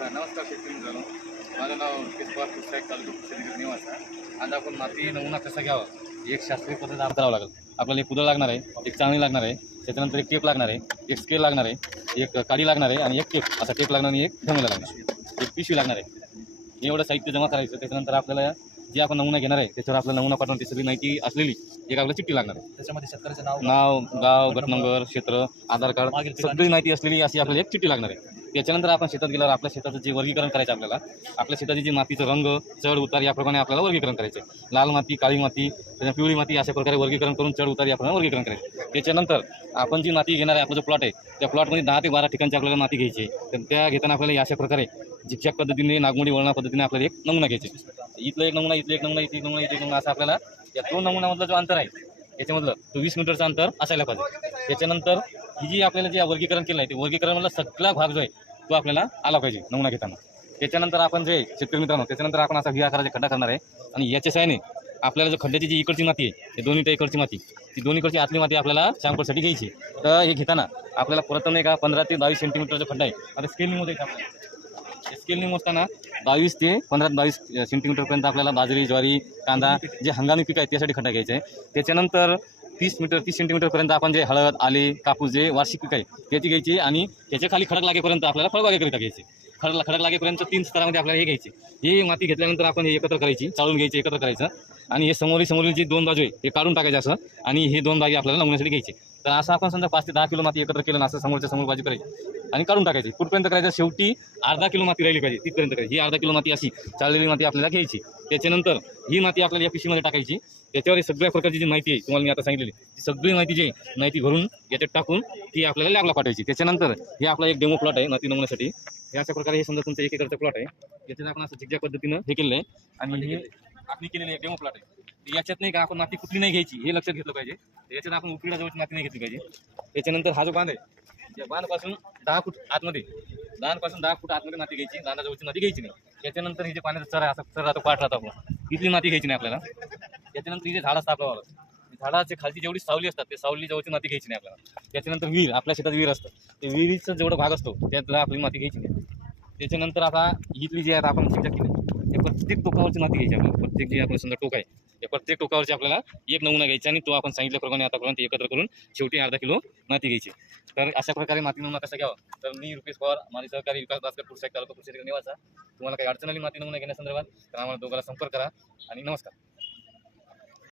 नमस्कार शेतकरी मित्रांनो. माझं नाव केशवार पवार तालुका कृषी निवास आहे. आज आपण माती नमुना कसा घ्यावा? एक शास्त्रीय पद्धत आपण करावं लागेल. आपल्याला एक कुदळ लागणार आहे एक चांगली लागणार आहे त्याच्यानंतर एक टेप लागणार आहे एक स्केल लागणार आहे एक काडी लागणार आहे आणि एक टेप. असा टेप लागणार आणि एक ढमला लागणार आहे. एक पिशवी लागणार आहे. एवढं साहित्य जमा करायचं त्याच्यानंतर आपल्याला जे आपण नमुना घेणार आहे त्याच्यावर आपला नमुना पाठवून ती सगळी माहिती असलेली एक आपल्याला चिठ्ठी लागणार आहे. त्याच्यामध्ये शेतकऱ्याचं नाव नाव गाव गट नंबर क्षेत्र आधार कार्ड ठिकाणी. सगळी माहिती असलेली अशी आपल्याला एक चिठ्ठी लागणार आहे. त्याच्यानंतर आपण शेतात गेल्यावर आपल्या शेताचं जे वर्गीकरण करायचं आपल्याला आपल्या शेताची जी मातीचं रंग चढ उतार याप्रमाणे आपल्याला वर्गीकरण करायचे लाल माती काळी माती त्याच्या पिवळी माती अशा प्रकारे वर्गीकरण करून चढ उतार याप्रमाणे वर्गीकरण करायचे त्याच्यानंतर आपण जी माती घेणार आहे आपला जो प्लॉट आहे त्या प्लॉटमध्ये दहा ते बारा ठिकाणची आपल्याला माती घ्यायची आहे. तर त्या घेताना आपल्याला या अशा प्रकारे झिकझॅक पद्धतीने नागमोडी वळणा पद्धतीने आपल्याला एक नमुना घ्यायचे इथलं एक नमुना इथलं एक नमुना इथलं एक नमुना इथलं एक नमुना असं आपल्याला या दोन नमुन्यामधलं जो अंतर आहे याच्यामधलं तो वीस मीटरचं अंतर असायला पाहिजे. त्याच्यानंतर ही जी आपल्याला जे वर्गीकरण केलं आहे ते वर्गीकरणमधला सगळा भाग जो आहे तो आपल्याला आला पाहिजे नमुना घेताना. त्याच्यानंतर आपण जे शेतकरी मित्रांनो त्याच्यानंतर आपण असा व्ही आकाराचा खड्डा करणार आहे. आणि याच्या साहाय्याने आपल्याला जो खड्ड्याची जी इकडची माती आहे ते दोन्ही इकडची माती ती दोन्ही इकडची आतली माती आपल्याला सॅम्पलसाठी घ्यायची तर हे घेताना आपल्याला प्रथम नाही का पंधरा ते बावीस सेंटीमीटरचा खड्डा आहे आता स्केलिंग मोजायचा. आपल्याला स्केलनी मोजताना बावीस ते पंधरा बावीस सेंटीमीटरपर्यंत आपल्याला बाजरी ज्वारी कांदा जे हंगामी पीक आहे त्यासाठी खड्डा घ्यायचा आहे. त्याच्यानंतर तीस मीटर तीस सेंटीमीटरपर्यंत आपण जे हळद आले कापूस जे वार्षिक पीक आहे त्याची घ्यायची आणि त्याच्याखाली खडक लागेपर्यंत आपल्याला फळबागेकरिता घ्यायची. खडक खडक लागेपर्यंत तीन स्तरामध्ये आपल्याला हे घ्यायचे. हे माती घेतल्यानंतर आपण हे एकत्र करायची चाळून घ्यायची एकत्र करायचं. आणि हे समोरील समोरील जी दोन बाजू आहे हे काढून टाकायचे असं आणि हे दोन बागी आपल्याला नमुन्यासाठी घ्यायचे. तर असं आपण समजा पाच ते दहा किलो माती एकत्र केलं ना असं समोरच्या समोर बाजू करायची आणि काढून टाकायची. कुठपर्यंत करायचं? शेवटी अर्धा किलो माती राहिली पाहिजे तिथपर्यंत करायची. ही अर्धा किलो माती अशी चाललेली माती आपल्याला घ्यायची. त्याच्यानंतर ही माती आपल्याला या पिशीमध्ये टाकायची. त्याच्यावर सगळ्या प्रकारची जी माहिती आहे तुम्हाला मी आता सांगितलेली ती सगळी माहिती जी आहे माहिती भरून याच्यात टाकून ती आपल्याला लॅबला पाठवायची. त्याच्यानंतर हे आपला एक डेमो प्लॉट आहे माती नमुन्यासाठी. हे अशा प्रकारे हे समजा तुमचं एक एकरचं प्लॉट आहे. याच्यात आपण असं झिकझॅक पद्धतीनं हे केलेलं आहे. आणि हे केलेली केलेलं एक डेमो प्लॉट आहे याच्यात नाही का आपण माती कुठली नाही घ्यायची हे लक्षात घेतलं पाहिजे. याच्यात आपण उकिडा जवळची माती नाही घेतली पाहिजे. त्याच्यानंतर हा जो बांध आहे या बांधपासून दहा फूट आतमध्ये पासून दहा फूट आतमध्ये माती घ्यायची बांधाजवळची माती घ्यायची नाही. त्याच्यानंतर हे जे पाण्याचा चर आहे असा चर राहतो पाठ राहतो आपण. इथली माती घ्यायची नाही आपल्याला. त्याच्यानंतर ही जे झाड असतं आपल्या झाडाचे खालची जेवढी सावली असतात ते सावली जवळची माती घ्यायची नाही आपल्याला. त्याच्यानंतर विहीर आपल्या शेतात विहीर असतं. ते विहिरीचा जेवढा भाग असतो त्यातला आपली माती घ्यायची नाही. त्याच्यानंतर आता इथली जी आहे आता आपण शिक्षा केली ते प्रत्येक टोकावरची माती घ्यायची आपल्याला. प्रत्येक जे आपलं समजा टोक आहे या प्रत्येक टोकावरची आपल्याला एक नमुना घ्यायचा आणि तो आपण सांगितल्याप्रमाणे आतापर्यंत एकत्र करून शेवटी अर्धा किलो माती घ्यायची. तर अशा प्रकारे माती नमुना कसा घ्यावा? तर मी रुपेश पवार माझे सहकारी विकास भास्कर पुरुषाक तालुका पुरुष निवासा तुम्हाला काही अडचण आली माती नमुना घेण्यासंदर्भात तर आम्हाला दोघांना संपर्क करा. आणि नमस्कार.